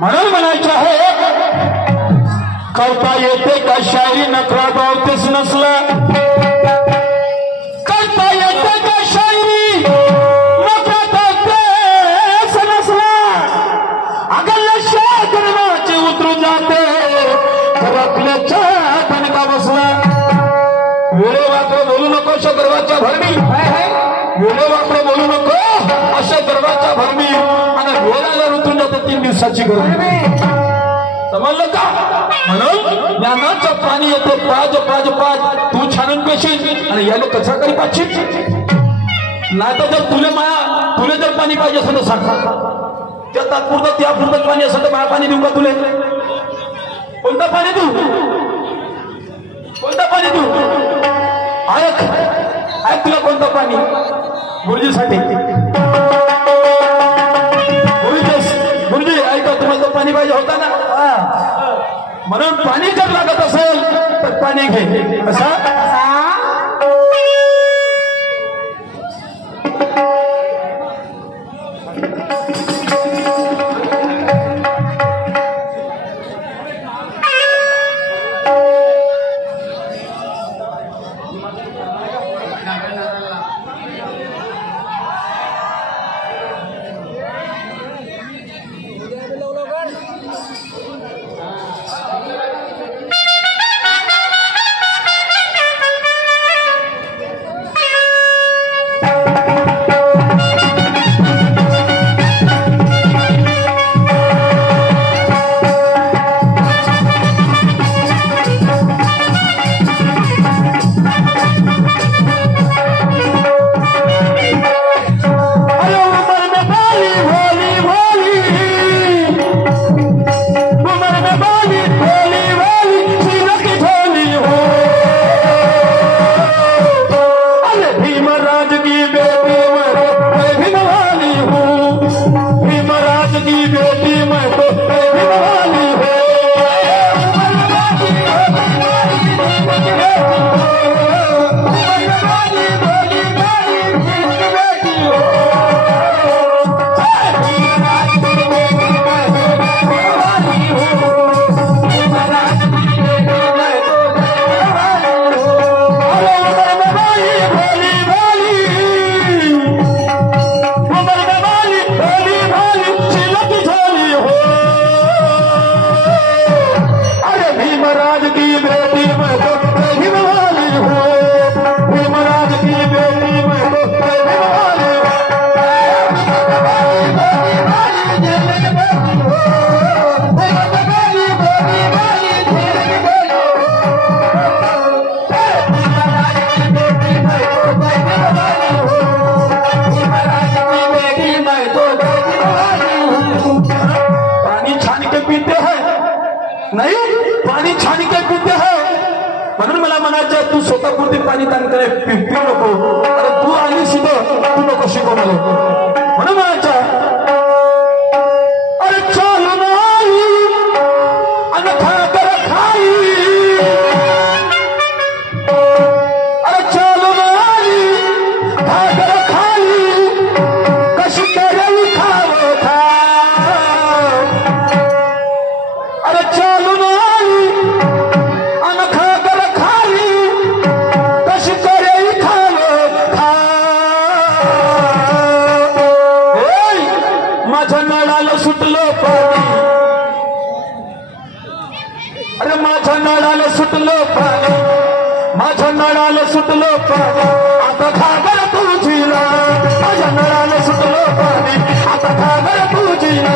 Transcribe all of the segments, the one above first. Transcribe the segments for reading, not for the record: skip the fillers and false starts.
म्हणून म्हणायचं आहे करता येते का शायरी नखरा बावतेच नसला करता येते का शायरी नखरा बावतेच नसला अगल शाकरणाचे उतरू जाते आपल्याच्या ठणका बसला वेळे वाकडे बोलू नको अशा गर्वाच्या भरमी वेळे वाकडे बोलू नको अशा गर्वाच्या भरमी आणि वेळाला उतरून जाते 3 दिवसाची गरमी समजलं का म्हणून ज्ञानाचं पाणी येते पाज पाज पाज तू छानून पेशील आणि याला कचरा करी पाचशील नाही तर जर तुले जर पाणी पाहिजे असं तर सांग त्या तात्पुरतं त्यापुरतं पाणी असं तर मला पाणी देऊ का तुले कोणतं पाणी तू कोणतं पाणी तू ऐक तुला कोणतं पाणी गुरुजीसाठी गुरुजी ऐका तुम्हाला पाणी पाहिजे होता ना म्हणून पाणी जर लागत असेल तर पाणी घे कसं म्हणून मला म्हणायचं तू स्वतःपुरती पाणी दान करे पिऊ नको अरे तू आली शिकव तू नको शिकव मला म्हणून म्हणायचं अरे चालू नाही आणि खाकर खाई अरे चालू नाही खाकर खाई कशी करेल खावं खा अरे चालू नाही माझ्या नळाला सुटलो पाणी अरे माझ्या नळाला सुटलो पाणी माझ्या नळाला सुटलो पाणी आता घागर तुझीला माझ्या नळाला सुटलो पाणी आता घागर तुझीला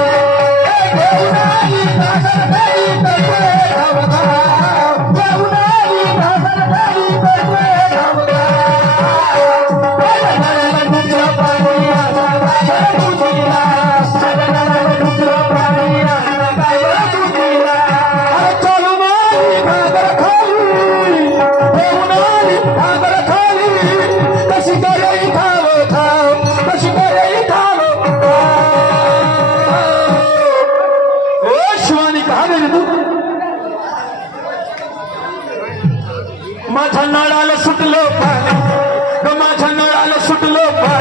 माझ्या नळाला सुटलो पाणी माझ्या नळाला सुटलो पाणी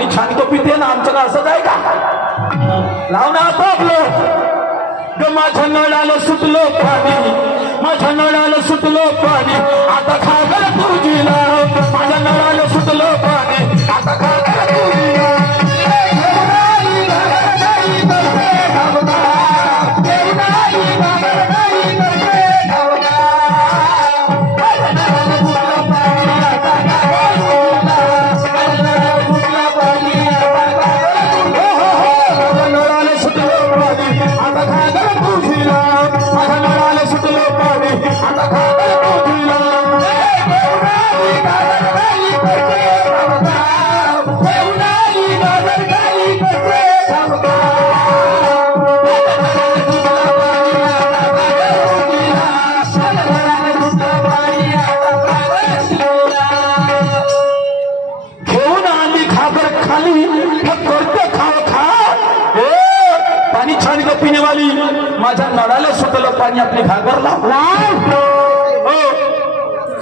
पाणी छान तो पिते ना आमचं का असं आहे का लाव ना आता आपलं माझ्या नळाला सुटलो पाणी माझ्या नळाला सुटलो पाणी आता खागर तुझीला माझ्या नळाला सुटलो पाणी आता खागर तुझीला माझ्या नळाला सुटलं पाणी आपली घागरला हो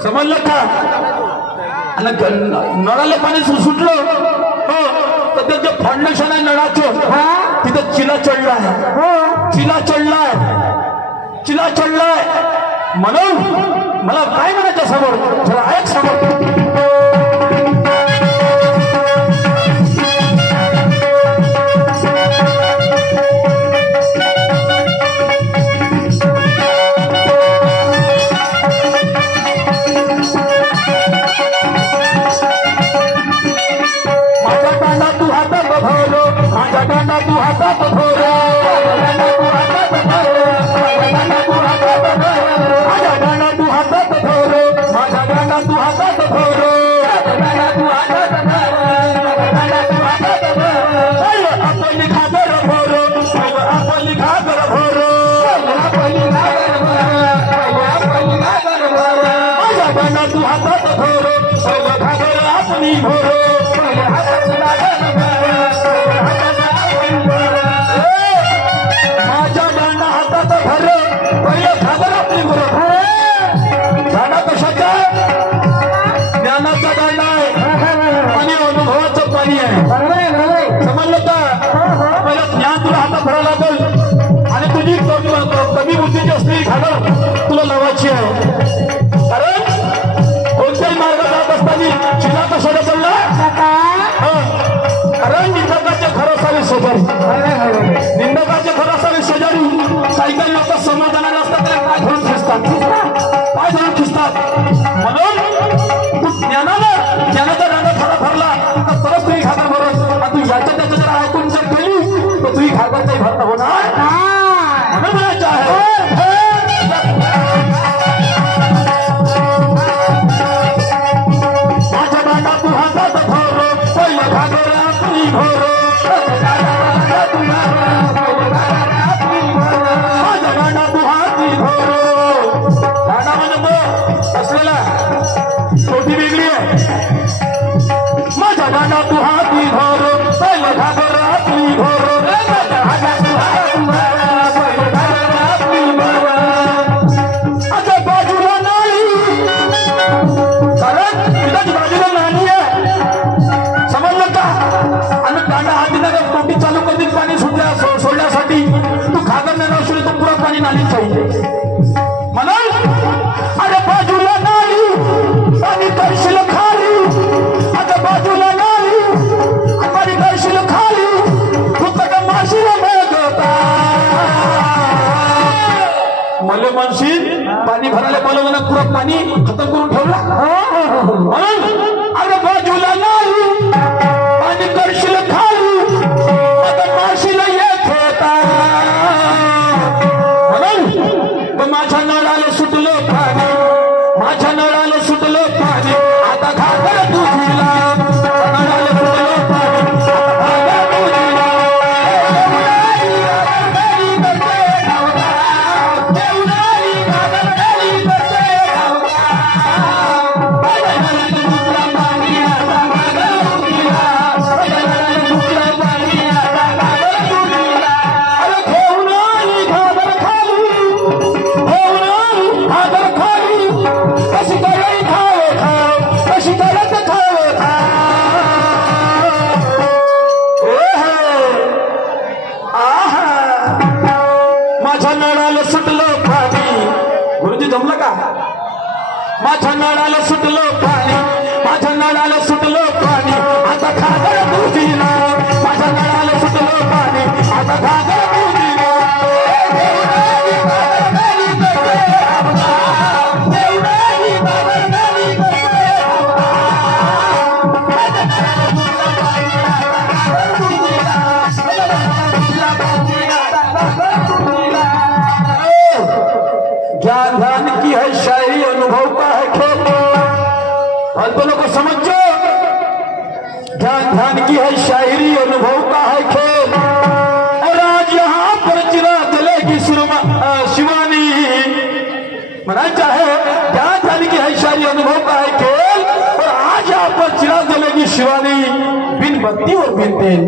समजलं का आणि नळाला पाणी सुटलं हो तर ते जे फाउंडेशन आहे नळाचं तिथं चिला चढलाय चिला चढलाय म्हणून मला काय म्हणायचं समोर जरा ऐक समोर तू हातात धरो माझ्या गाणं तू हातात धरो माझ्या गाणं तू हातात धरो आपण घागर भरो आपण घागर भरो माझ्या गाणं तू हातात धरो घागर आपली भरो माझ्या गाणं हातात धर पहिलं घागर आपली बरोबर गाणं कशाचं ज्ञानाचं गाणं आहे आणि अनुभवाचं पाणी आहे समजलं का पहिलं ज्ञान तुला हातात धरावं लागेल आणि तुझी कमी बुद्धीची असलेली घागर तुला लावायची आहे कारण कोणत्याही मार्ग जात असताना चिला कशाला बोलला कारण निंदकाचे खरं असावे शेजारी निंदकाचे खरं असावे शेजारी काही लोक समाधानाला असतात त्याला काय धरून खिसतात म्हणून तू ज्ञानाचा गाणं खरा ठरला तर तरच तुही घागर भरत तू याच्या त्याच्या जर ऐकून जर केली तर तुही घागर काही भरत होणार म्हणून म्हणायचं आहे माझ्या गाणं तू हातात धरो पहिलं घागर आपली भरो माझ्या गाणं तू हाती भरो गाणं म्हणतो असलेला छोटी वेगळी आहे माझ्या गाणं तू हाती भरो पहिलं घागर आपली भरो आता बाजूला नाही कारण तिथं बाजूला नाही आहे समजलं का आणि गाणं हाती नका टोटी चालू कधी पाणी सोडण्यासाठी तू घागर नाही नसली तो पुरा पाणी नालीत पाहिजे म्हणून अरे बाजूला नाही पाणी करशील खाली आता बाजूला नाही माझ्या नळाला सुटलं पाणी, माझ्या नळाला सुटलं पाणी, आता घागर तुझीला, माझ्या नळाला सुटलं पाणी, आता घागर तुझीला. ज्ञान ध्यान की है शायरी, अनुभव का है खेल, फालतू को समझो। ज्ञान ध्यान की है शायरी, अनुभव का है खेल, और आज यहाँ पर चिराग जलेगी शिवानी। मना चाहे ज्ञान ध्यान की है शायरी, अनुभव का है खेल, और आज यहाँ पर चिराग जलेगी शिवानी, बिन बत्ती और बिन तेल।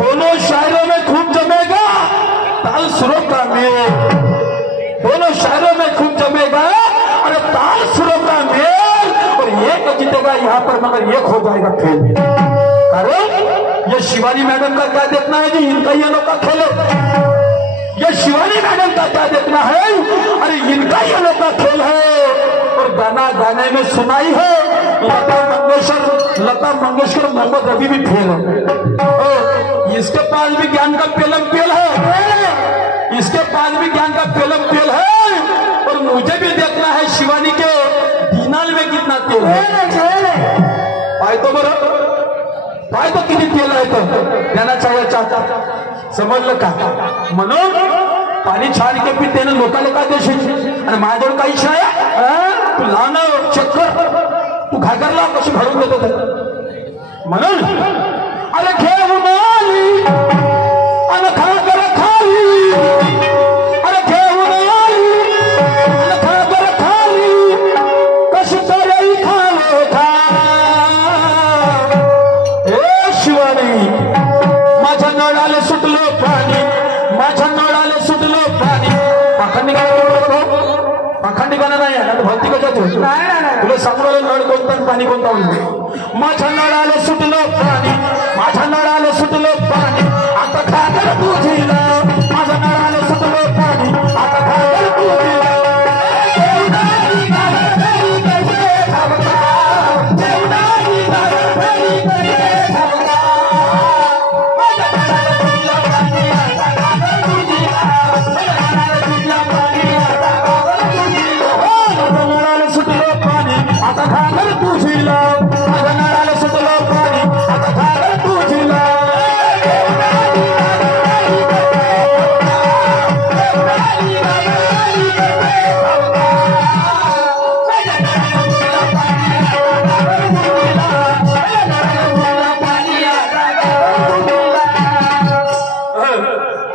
दोनों शायरों में खूब जमेगा ताल सुरों का मेल, दोनों शायरों में खूब जमेगा अरे ताल सुरों का मेल, और एक जीतेगा यहाँ पर मगर एक हो जाएगा फेल। अरे ये शिवानी मैडम का क्या देखना है जी, इनका ये लोग का खेल है। ये शिवानी मैडम का क्या देखना है, अरे इनका ये लोग का खेल है। और गाना गाने में सुनाई है लता मंगेशकर मोहम्मद रफी भी फेल है। इसके पास भी ज्ञान का पेलम पेल है, इसके पास भी ज्ञान का पेलम पेल है, और मुझे भी देखना है शिवानी के दीनाल में कितना तेल है। पाय तो बरं, पाय तो किती तेल आहे तो त्यांना चाहता समजलं का? म्हणून पाणी छान के पिते ना लोकांना काय देशील, आणि माझ्यावर काहीच नाही। तू लहान चेक कर, तू घागरला कशी भरून देतो ते म्हणून। अरे घेऊन आली अन घागर खाली, अरे घेऊन आली अन घागर खाली, कशी तरी खालो खा। ए शिवानी माझ्या नळाला सुटलो पाणी, माझ्या नळाला सुटलो पाणी। पाखंडी गाणं नाही आहे, भक्ती कशाच तुला सांगून नळ कोणता पाणी कोणता म्हणतो। माझ्या नळाला सुटलो पाणी, माझ्या नळाला सुटलो पाणी, आता घागर तुझीला, माझ्या नळाला सुटलो पाणी, आता घागर तुझीला।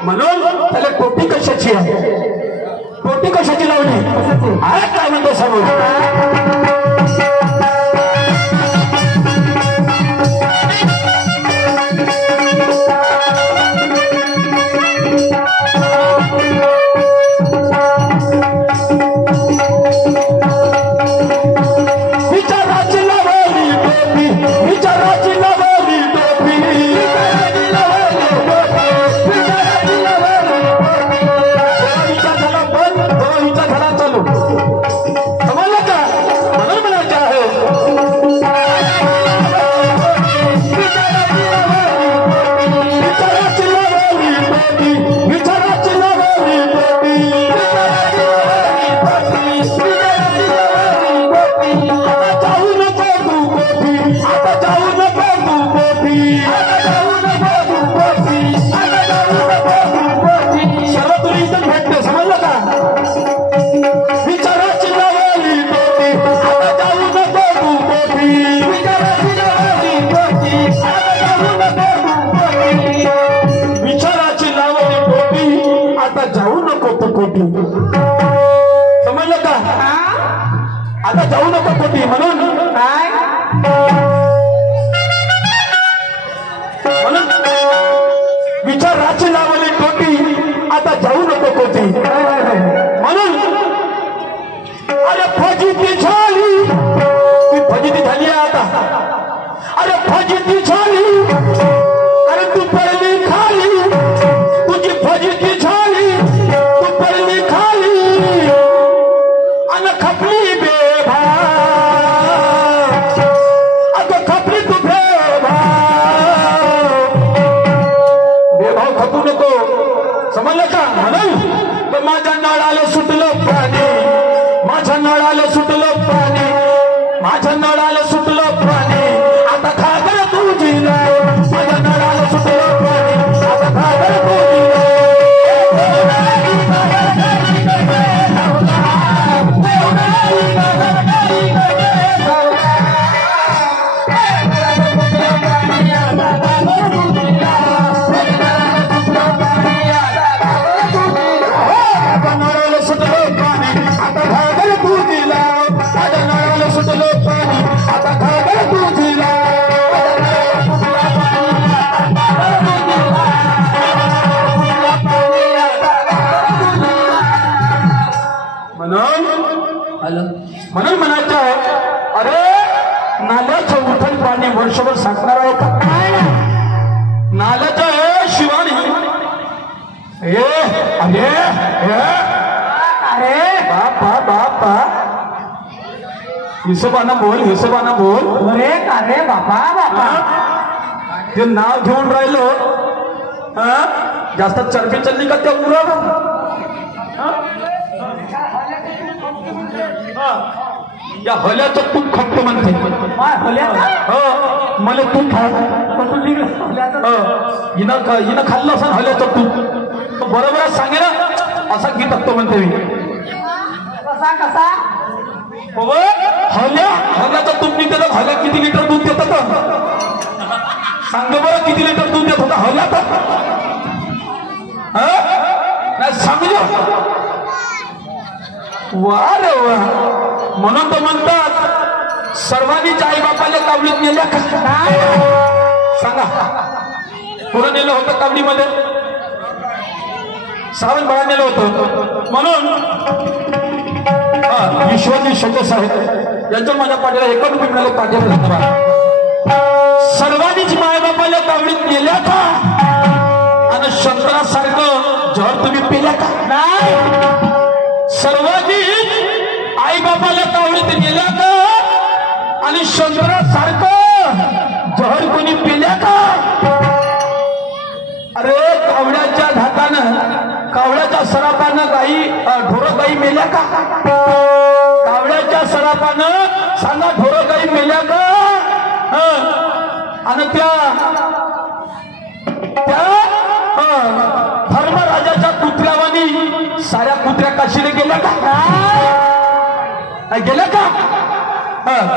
म्हणून त्याला टोपी कशाची आहे, टोपी कशाची लावली आहे काय म्हणतो समोर। समजलं का? आता जाऊ नको कोटी म्हणून काय, म्हणून विचाराची लावली टोपी, आता जाऊ नको कोटी म्हणून। अरे फजिती झाली, ती फजिती झाली आता, अरे फजिती झाली, अरे तू पडली खाली, तुझी फजिती झाली, तू पडली खाली, अन खपली बे वर्षभर साठणार आहे का? नाल्याच हे शिवानी अरे अरे बापा बापा हिशोबानं बोल अरे अरे बापा बापा ते नाव घेऊन राहिलो जास्त चरबी चालली का त्या उरावर या हल्याचं तूप खपतो म्हणते मला तूप हिनं खाल्लं असं हल्याचं तूप बरोबर सांगे ना असा गीत असतो म्हणते मी कसा कसा हल्याचं तूप निघते तर हल्या किती लिटर दूध देतात सांग बरं किती लिटर दूध देत होता हल्यात नाही सांगू वा रे वा म्हणून तो म्हणतात सर्वांनीच आई बापाला कावडीत नेल्या का सांगा पुढं नेलं होतं कावडीमध्ये श्रावण बाळा नेलं होतं म्हणून विश्वजी शब्द साहेब यांच्या माझ्या पाठीला एका रुपये मिळाले पाठीला सर्वांनीच माय बापाला कावडीत नेल्या का आणि शंकरासारखं जहर तुम्ही पिल्या का नाही सर्वांनी आई बापाला तावडीत गेल्या का आणि शंकरासारखं जहर कोणी पिल्या का अरे कावड्याच्या धाकानं कावड्याच्या सरापानं ढोरं गाई मेल्या का कावड्याच्या सरापानं सांगा ढोरं गाई मेल्या का आणि त्या धर्मराजाच्या कुत्र्यावानी साऱ्या कुत्र्या काशीला गेल्या का गेल्या का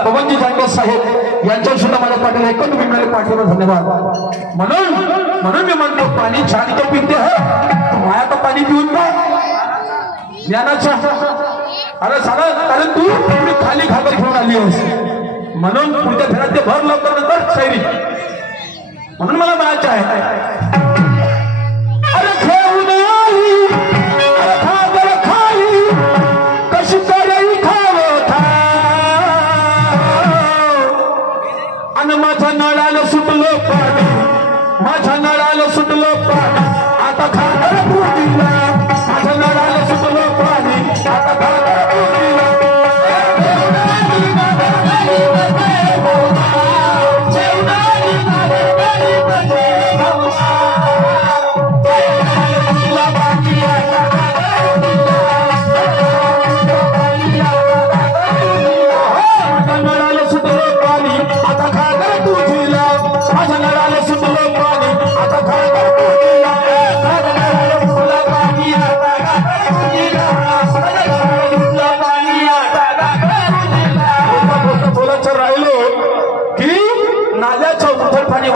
पवनजी जांगे साहेब यांच्या सुद्धा माझ्या पाठीला एकच मिळणारे पाठीला धन्यवाद म्हणून मी म्हणतो पाणी छान तो पिते माया तर पाणी पिऊन का ज्ञानाच्या अरे सारा कारण तू खाली घाबर घेऊन आली आहेस म्हणून पुढच्या घरात ते भर लवकर नंतर शैरी म्हणून मला म्हणायचं आहे अरे घेऊन आली अरे खाबर खाली कशी तरी खावं आणि माझ्या नळाला सुटलो पाणी माझ्या नळाला सुटलो पाणी आता खाबर दिला माझ्या नळाला सुटलो पाणी आता खाबर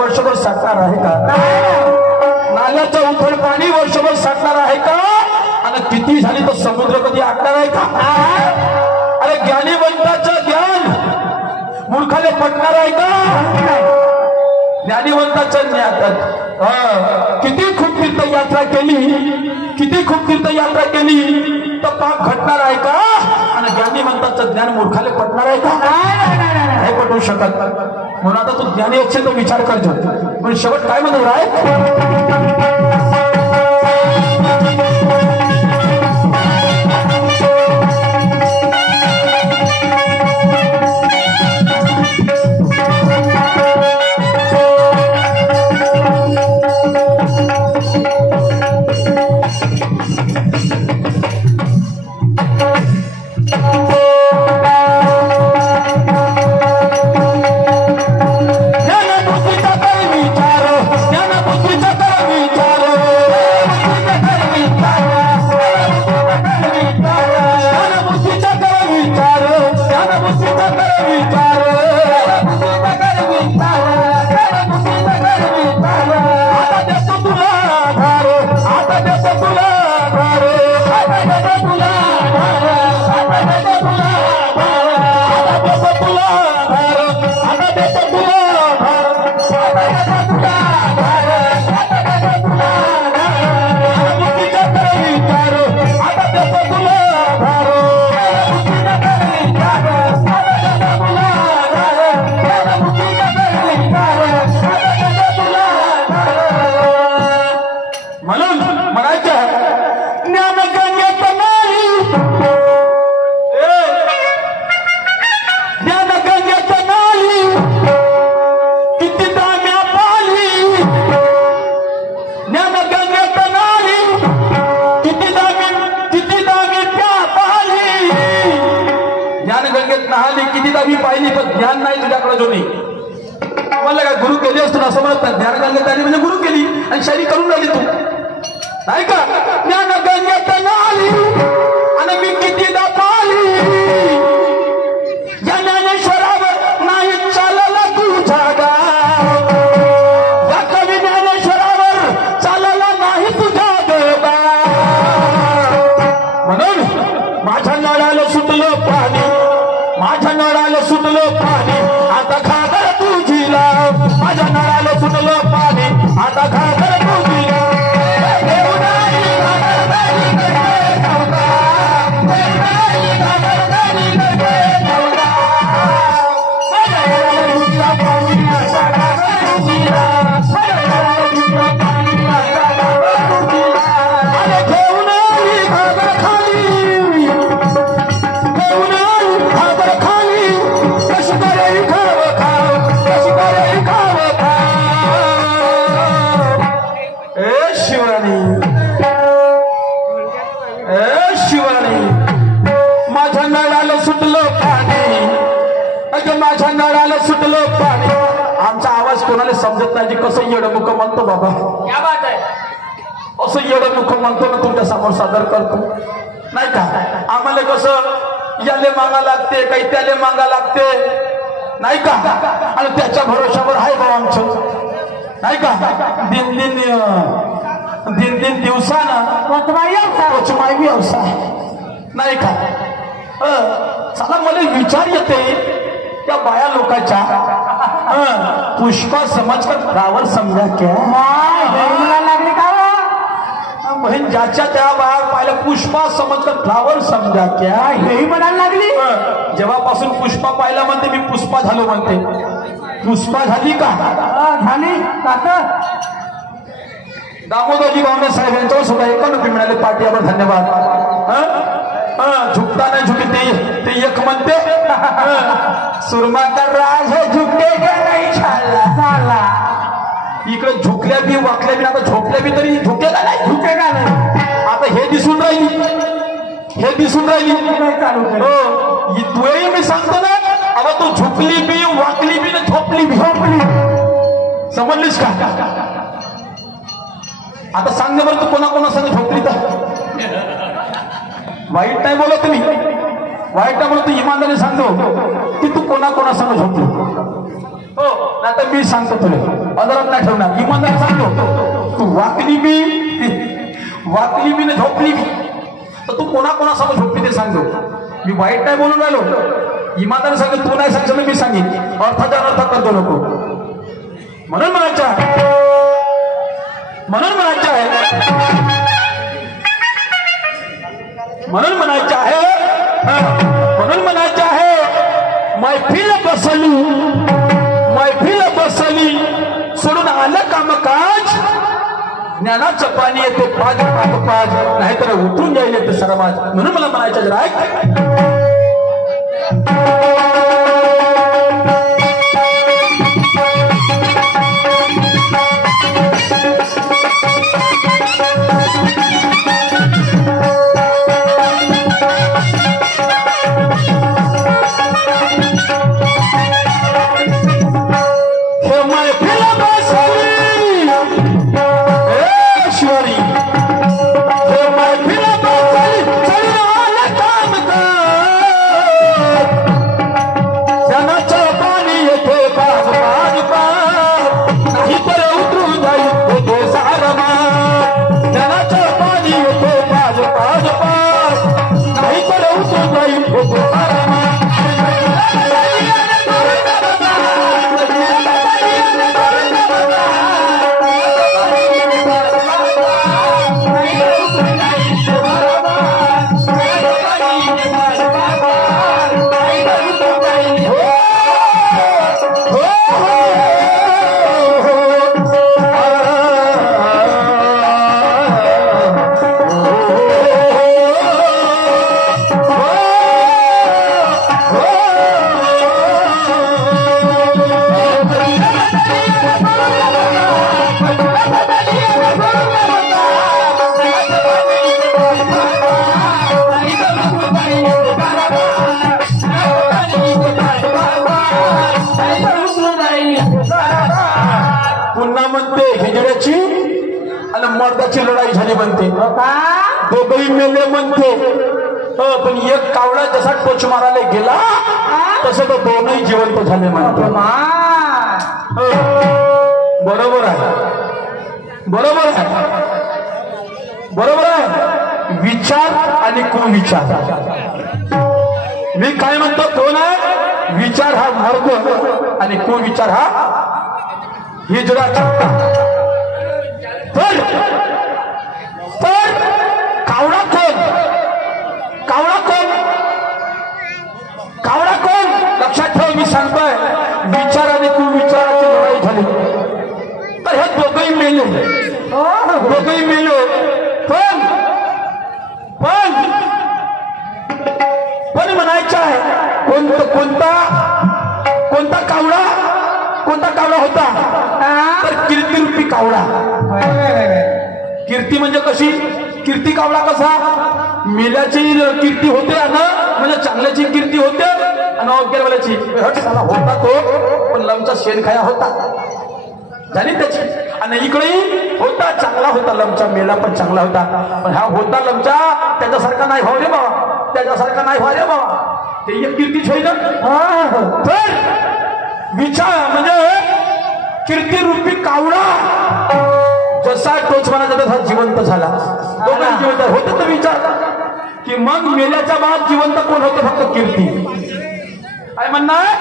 वर्षभर साठणार आहे का नाल्याचं उथळ पाणी वर्षभर साठणार आहे का आणि किती झाली तर समुद्र कधी आटणार आहे का अरे ज्ञानीवंताचं ज्ञान मूर्खाले पटणार आहे का ज्ञानीवंताचं ज्ञान किती खूप तीर्थयात्रा केली तर पाप घटणार आहे का आणि ज्ञानीवंताचं ज्ञान मूर्खाले पटणार आहे का नाही पटवू शकत म्हणून आता तू ज्ञानी असेल तो विचार करतो पण शेवट काय म्हणतो राय ज्ञानबुद्धीचा कर विचार काय गुरु केली असतो असं म्हणत ज्ञान गंगेत आली म्हणजे गुरु केली आणि शायरी करून राहिली तू नाही का ज्ञान गंगेत आली आणि मी कितीदा पाली या ज्ञानेश्वरावर नाही चालला तुझा गाव या कवी ज्ञानेश्वरावर चालला नाही तुझा देवा म्हणून माझ्या नळाला सुटलं पाणी माझ्या नळाला सुटलं पाणी आता खागर तुझीला माझ्या नळाला सुटलं पाणी आता खागर तुझीला माझ्या नळाला सुटलं पाणी माझ्या नळाला सुटलं पाणी आमचा आवाज कोणाला समजत नाही कसं येडमुख म्हणतो बाबा क्या बात आहे असं येडमुख म्हणतो ना तुमच्या समोर सादर करतो नाही का आम्हाला कसं याले मागा लागते काही त्याले मागा लागते नाही का आणि त्याच्या भरोशावर आहे बाबा आमचं नाही का दिन दिवसानं पोचमाई व्यवसाय नाही का चला मला विचार येते त्या बाया लोकांच्या पुष्पा समज कर फ्लावर समजा क्या लागले का बहीण ज्याच्या त्या बाया पाहिलं पुष्पा समज कर फ्लावर समजा क्या हेही म्हणायला लागली जेव्हापासून पुष्पा पाहिला म्हणते मी पुष्पा झालो म्हणते पुष्पा झाली का झाली का दामोदरजी बावणे साहेब यांच्यावर सुद्धा 51 रुपये मिळाले पार्टीवर धन्यवाद झुकता नाही झुकते ते एक म्हणते सुरमा कर राज है झुकेगा नाही छाला इकडे झुकल्या बी वाकल्या बी आता झोपल्या बी तरी झुकेगा नाही आता हे दिसून राहिली तू मी सांगतो ना आता तू झुकली बी वाकली बी ना झोपली समजलीस का आता सांग बरं तू कोणा संग झोपली तर वाईट नाही बोलत तुम्ही वाईट नाही बोलत तू इमानदारी सांगतो की तू कोणा संग झोपली हो नाही तर मी सांगतो तुला अदालत नाही ठेवणार इमानदारी सांगतो तू वाकली बी ना झोपली बी तर तू कोणा संग झोपली ते सांगतो मी वाईट नाही बोलून राहिलो इमानदारी सांगतो तू नाही सांगतो मी सांगेन अर्थाचा अनर्थ करतो नको म्हणून म्हणायचं आहे मैफिल बसली सोडून आलं कामकाज ज्ञानाचं पाणी येते पाज नाहीतर उतरून जाईल येते सरमाज म्हणून मला म्हणायचं जरा म्हणते हिजड्याची आणि मर्दाची लढाई झाली म्हणते. दोघही मेले म्हणते. पण एक कावळा जसा टोच मारायला गेला तसं तो दोनही जिवंत झाले म्हणते. बरोबर आहे, बरोबर आहे, बरोबर आहे. विचार आणि कुविचार. मी काय म्हणतो कोण आहे? विचार हा मर्द आणि कुविचार हा हिजडा चक्का. तर कावळा कोण? कावळा कोण? कावळा कोण? लक्षात ठेव, मी सांगतोय विचार आणि कुविचाराची लढाई झाली. तर हे दोघंही मेले, दोघंही मेले. पण म्हणायचं आहे कोणता कावळा होता? तर कीर्तिरूपी कावळा. कीर्ती म्हणजे कशी? कीर्ती कावळा कसा? मेल्याची कीर्ती होते आणि म्हणजे चांगल्याची कीर्ती होते आणि अवघ्यावाल्याची होता तो, पण लमचा शेणखाया होता झाली त्याची. आणि इकडेही होता, चांगला होता लमचा, मेला पण चांगला होता. पण हा होता लमचा त्याच्यासारखा नाही व्हाव रे बाबा, त्याच्यासारखा नाही व्हा रे बाबा. ते एक कीर्तीच होईल. तर विचार म्हणजे कीर्तिरूपी कावळा जसा टोच मारायचा तसा जिवंत झाला. दोघं जिवंत होते. तर विचार की मग मेल्याच्या बाद जिवंत कोण होतं? फक्त कीर्ती. काय म्हणणं आहे?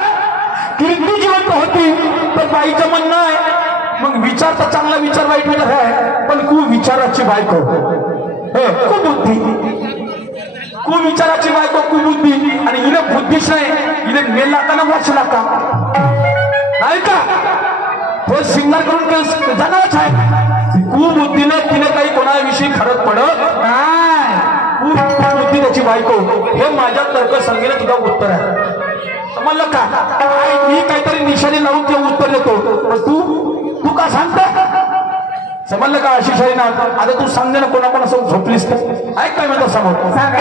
कीर्ती जिवंत होती. तर बाईचं म्हणणं आहे मग विचार तर चांगला, विचार वाईट विचार आहे, पण कुविचाराची बायको कुबुद्धी, कुविचाराची बायको कुबुद्धी. आणि हिने बुद्धीच नाही, हिने मेला का ना वाचला का नाही का? तो सिंगार करून जाणारच आहे. कुबुद्धीने तिने काही कोणाविषयी फरक पडत नाही. कुबुद्धी त्याची बायको. हे माझ्या तर्कसंगीने तुझा उत्तर आहे. समजलं का? मी काहीतरी निशाणी लावून ते उत्तर देतो, पण तू का सांगता? समजलं का? आशिषाई ना आता तू सांगते ना कोणाकोणासोबत झोपलीस तर ऐक काय म्हणतो समोर सांगा.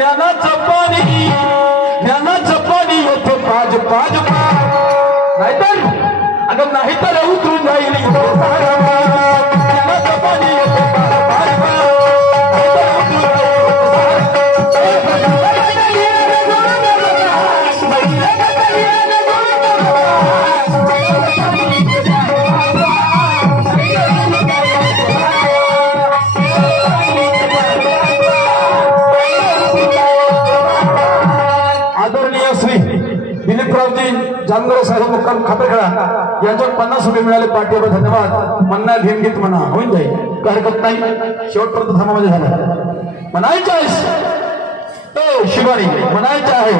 ज्ञानाचं पाणी येथे पाज पाज नाहीतर अगं नाहीतर उतरून जाईल ज्ञानाचं पाणी येथे पाज आदरणीय श्री दिलीपरावजी जानगर साहेब मुक्काम खापेखेडा यांच्यावर 50 रुपये मिळाले. पाठीवर धन्यवाद. म्हणणार भीमगीत म्हणा होऊन जाईल, काय हरकत नाही. शेवटपर्यंत थांबामध्ये झाला. म्हणायचं आहे शिवानी, म्हणायचं आहे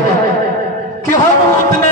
की हम उतने